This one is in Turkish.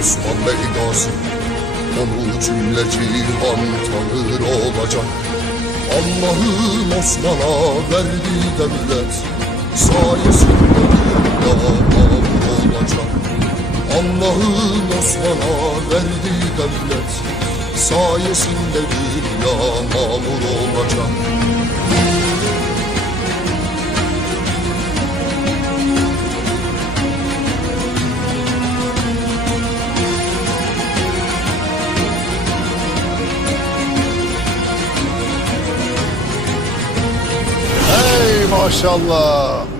Osman Bey Gazi, onu cümle cihan tanır olacak. Allah'ın Osman'a verdiği devlet sayesinde dünya mamur olacak. Allah'ın Osman'a verdiği devlet sayesinde dünya mamur olacak. Hey maşallah.